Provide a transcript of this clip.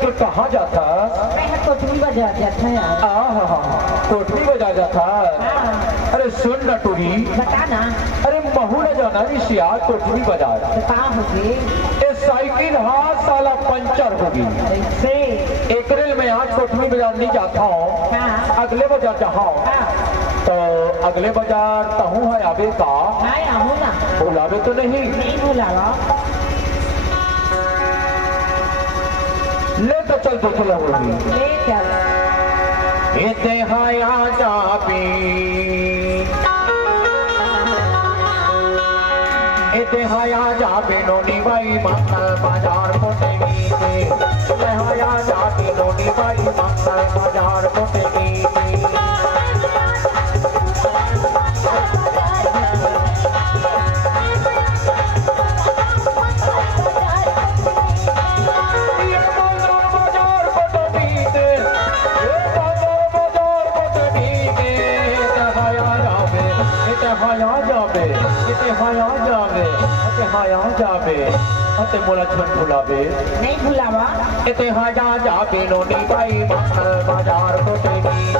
के कहाँ जाता? मैं कोठरी बाजार जाता यार। कोठरी बाजार जाता। अरे सुन ना टूरी, बता ना। अरे महू न जाना रिशिया कोठरी बाजार। कहाँ होगी? ये साइकिल हाथ साला पंचर होगी। ऐसे एकरेल में आज कोठरी बाजार नहीं जाता हूँ, अगले बाजार जाऊँ। तो अगले बाजार कहूँ है आवे का? बुलावे तो नहीं बुलावा। ले तो चल देख लो होगी। ले चल। हाया जाबी हाया जाबे नोनी बाई मंगल बाजार कोटेगी से हाया जाबी नोनी बाई मंगल बाजार कोटेगी जाबे मोला छन भुलावे नहीं भुलावा। हाया जाबे नोनी बाई मंगल बाजार कोटेगी